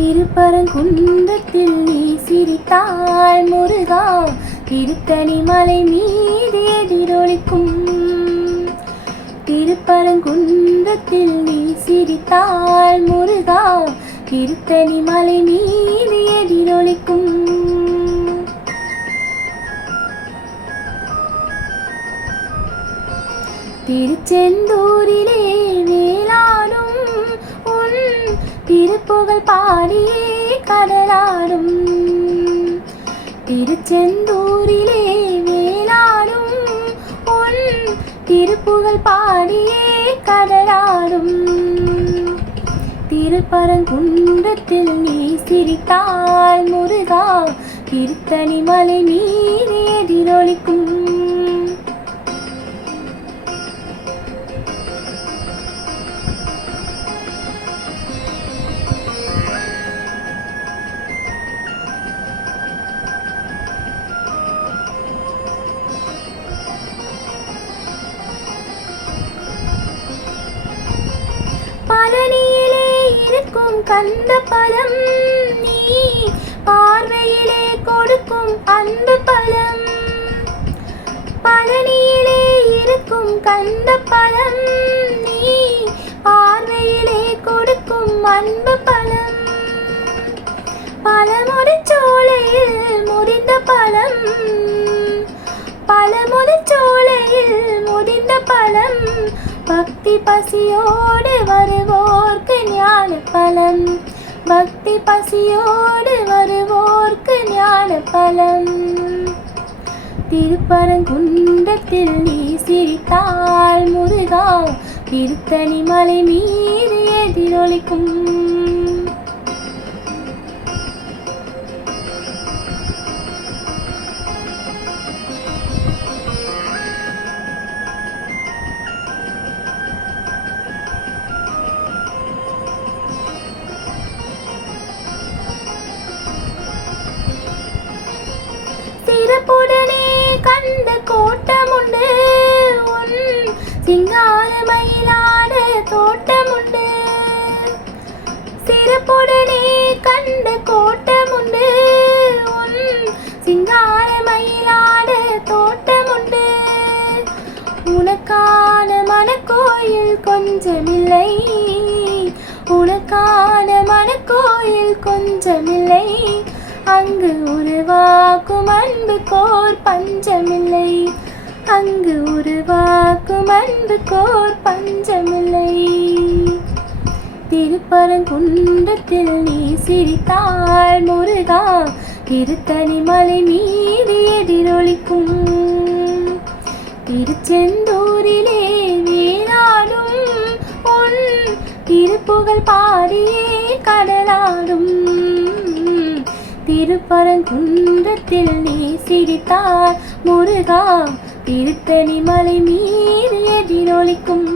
திருப்பரங்குன்றத்தில் நீ சிரித்தால் முருகா, திருத்தணி மலை மீது எதிரொலிக்கும். திருப்பரங்குன்றத்தில் நீ சிரித்தால் முருகா, திருத்தணி மலை மீது எதிரொலிக்கும். திருச்செந்தூரிலே வேளாடும் உன் திருப்புகழ் பாடி கடலாடும். திருச்செந்தூரிலே வேளாடும் உன் திருப்புகழ் பாடி கடலாடும். திருப்பரங்குன்றத்தில் நீ சிரித்தால் முருகா, திருத்தணி மலை மீது எதிரொலிக்கும். பழனியிலே இருக்கும் கந்த பழம் நீ பார்வையிலே கொடுக்கும் அன்பு பழம். பழனியிலே இருக்கும் கந்த பழம் நீ பார்வையிலே கொடுக்கும் அன்பு பழம். பழமுறை சோலையில் முதிர்ந்த பழம், பழமுறை சோலையில் முதிர்ந்த பழம். பக்தி பசியோடு வருவோர்க்கு ஞான பலம், பக்தி பசியோடு வருவோர்க்கு ஞான பலம். திருப்பரங்குன்றத்தில் நீ சிரித்தால் முருகா, திருத்தணி மலை மீது எதிரொலிக்கும். சிறப்புடனே கந்த கோட்டமுண்டு உன் சிங்கார மயிலான தோட்டமுண்டு. சிறப்புடனே கந்த கோட்டமுண்டு உன் சிங்கார மயிலான தோட்டமுண்டு. உனக்கான மனக்கோயில் கொஞ்சமில்லை, உனக்கான மனக்கோயில் கொஞ்சமில்லை. அங்கு உருவாக்கும் அன்புக்கோர் பஞ்சமில்லை, அங்கு உருவாக்கும் அன்புக்கோர் பஞ்சமில்லை. திருப்பரங்குன்றத்தில் நீ சிரித்தால் முருகா, திருத்தணி மலை மீது எதிரொலிக்கும். திருச்செந்தூரிலே வேளாடும் உன் திருப்புகழ் பாடியே கடலாடும். திருப்பரங்குன்றத்தில் நீ சிரித்தால் முருகா, திருத்தணி மலை மீது எதிரொலிக்கும்.